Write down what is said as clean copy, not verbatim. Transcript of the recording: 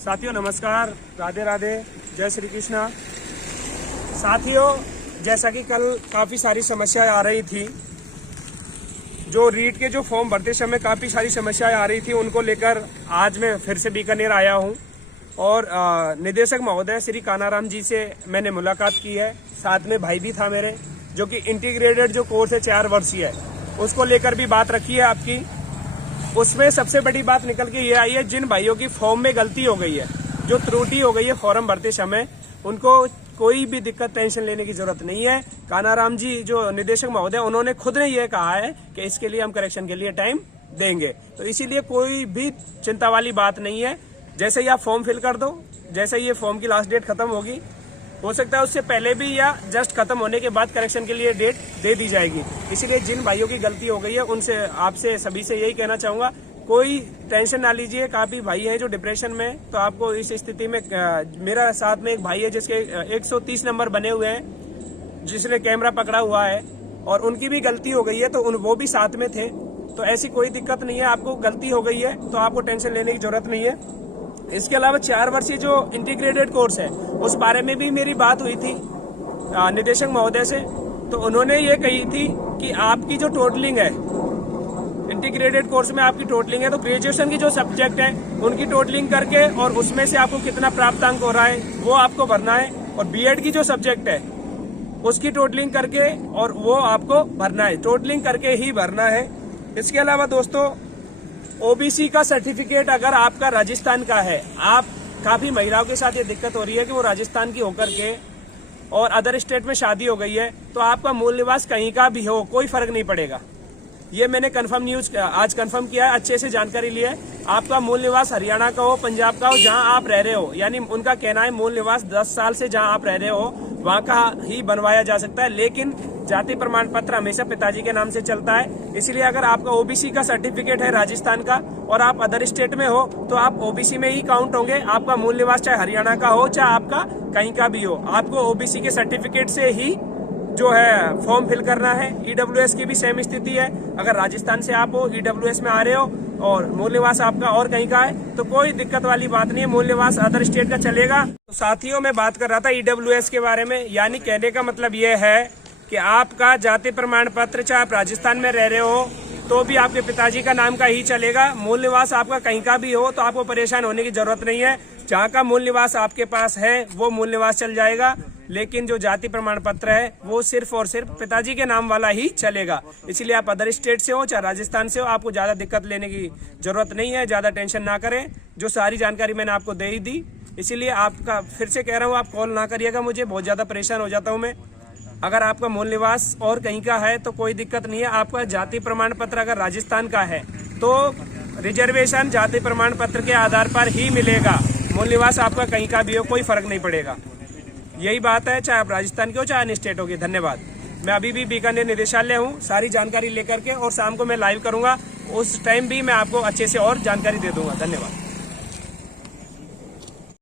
साथियों नमस्कार, राधे राधे, जय श्री कृष्णा। साथियों, जैसा कि कल काफ़ी सारी समस्याएं आ रही थी, जो रीट के जो फॉर्म भरते समय काफ़ी सारी समस्याएं आ रही थी, उनको लेकर आज मैं फिर से बीकानेर आया हूं और निदेशक महोदय श्री कानाराम जी से मैंने मुलाकात की है। साथ में भाई भी था मेरे, जो कि इंटीग्रेटेड जो कोर्स है 4 वर्षीय है, उसको लेकर भी बात रखी है आपकी। उसमें सबसे बड़ी बात निकल के ये आई है, जिन भाइयों की फॉर्म में गलती हो गई है, जो त्रुटि हो गई है फॉर्म भरते समय, उनको कोई भी दिक्कत टेंशन लेने की जरूरत नहीं है। कानाराम जी जो निदेशक महोदय, उन्होंने खुद ने ये कहा है कि इसके लिए हम करेक्शन के लिए टाइम देंगे, तो इसीलिए कोई भी चिंता वाली बात नहीं है। जैसे ही आप फॉर्म फिल कर दो, जैसे ही ये फॉर्म की लास्ट डेट खत्म होगी, हो सकता है उससे पहले भी या जस्ट खत्म होने के बाद करेक्शन के लिए डेट दे दी जाएगी। इसीलिए जिन भाइयों की गलती हो गई है, उनसे आपसे सभी से यही कहना चाहूंगा, कोई टेंशन ना लीजिए। काफी भाई हैं जो डिप्रेशन में, तो आपको इस स्थिति में मेरा साथ में एक भाई है जिसके 130 नंबर बने हुए हैं, जिसने कैमरा पकड़ा हुआ है, और उनकी भी गलती हो गई है, तो वो भी साथ में थे। तो ऐसी कोई दिक्कत नहीं है, आपको गलती हो गई है तो आपको टेंशन लेने की जरूरत नहीं है। इसके अलावा 4 वर्षीय जो इंटीग्रेटेड कोर्स है, उस बारे में भी मेरी बात हुई थी निदेशक महोदय से। तो उन्होंने ये कही थी कि आपकी जो टोटलिंग है इंटीग्रेटेड कोर्स में, आपकी टोटलिंग है, तो ग्रेजुएशन की जो सब्जेक्ट है उनकी टोटलिंग करके और उसमें से आपको कितना प्राप्तांक हो रहा है वो आपको भरना है, और बीएड की जो सब्जेक्ट है उसकी टोटलिंग करके और वो आपको भरना है, टोटलिंग करके ही भरना है। इसके अलावा दोस्तों, ओबीसी का सर्टिफिकेट अगर आपका राजस्थान का है, आप काफी महिलाओं के साथ ये दिक्कत हो रही है कि वो राजस्थान की होकर के और अदर स्टेट में शादी हो गई है, तो आपका मूल निवास कहीं का भी हो, कोई फर्क नहीं पड़ेगा। ये मैंने कंफर्म न्यूज आज कंफर्म किया है, अच्छे से जानकारी ली है। आपका मूल निवास हरियाणा का हो, पंजाब का हो, जहां आप रह रहे हो, यानी उनका कहना है मूल निवास 10 साल से जहां आप रह रहे हो वहां का ही बनवाया जा सकता है, लेकिन जाति प्रमाण पत्र हमेशा पिताजी के नाम से चलता है। इसलिए अगर आपका ओबीसी का सर्टिफिकेट है राजस्थान का और आप अदर स्टेट में हो, तो आप ओबीसी में ही काउंट होंगे। आपका मूल निवास चाहे हरियाणा का हो, चाहे आपका कहीं का भी हो, आपको ओबीसी के सर्टिफिकेट से ही जो है फॉर्म फिल करना है। ईडब्ल्यूएस की भी सेम स्थिति है। अगर राजस्थान से आप हो, ईडब्ल्यूएस में आ रहे हो और मूल निवास आपका और कहीं का है, तो कोई दिक्कत वाली बात नहीं है, मूल निवास अदर स्टेट का चलेगा। तो साथियों, मैं बात कर रहा था ईडब्ल्यूएस के बारे में, यानी कहने का मतलब ये है कि आपका जाति प्रमाण पत्र चाहे आप राजस्थान में रह रहे हो तो भी आपके पिताजी का नाम का ही चलेगा। मूल निवास आपका कहीं का भी हो तो आपको परेशान होने की जरूरत नहीं है। जहाँ का मूल निवास आपके पास है वो मूल निवास चल जाएगा, लेकिन जो जाति प्रमाण पत्र है वो सिर्फ और सिर्फ पिताजी के नाम वाला ही चलेगा। इसलिए आप अदर स्टेट से हो चाहे राजस्थान से हो, आपको ज्यादा दिक्कत लेने की जरूरत नहीं है, ज्यादा टेंशन ना करें। जो सारी जानकारी मैंने आपको दे ही दी, इसीलिए आपका फिर से कह रहा हूँ, आप कॉल ना करिएगा मुझे, बहुत ज्यादा परेशान हो जाता हूँ मैं। अगर आपका मूल निवास और कहीं का है तो कोई दिक्कत नहीं है। आपका जाति प्रमाण पत्र अगर राजस्थान का है तो रिजर्वेशन जाति प्रमाण पत्र के आधार पर ही मिलेगा। मूल निवास आपका कहीं का भी हो, कोई फर्क नहीं पड़ेगा। यही बात है, चाहे आप राजस्थान के हो चाहे अन्य स्टेट हो की। धन्यवाद। मैं अभी भी बीकानेर निदेशालय हूँ, सारी जानकारी लेकर के, और शाम को मैं लाइव करूंगा, उस टाइम भी मैं आपको अच्छे से और जानकारी दे दूंगा। धन्यवाद।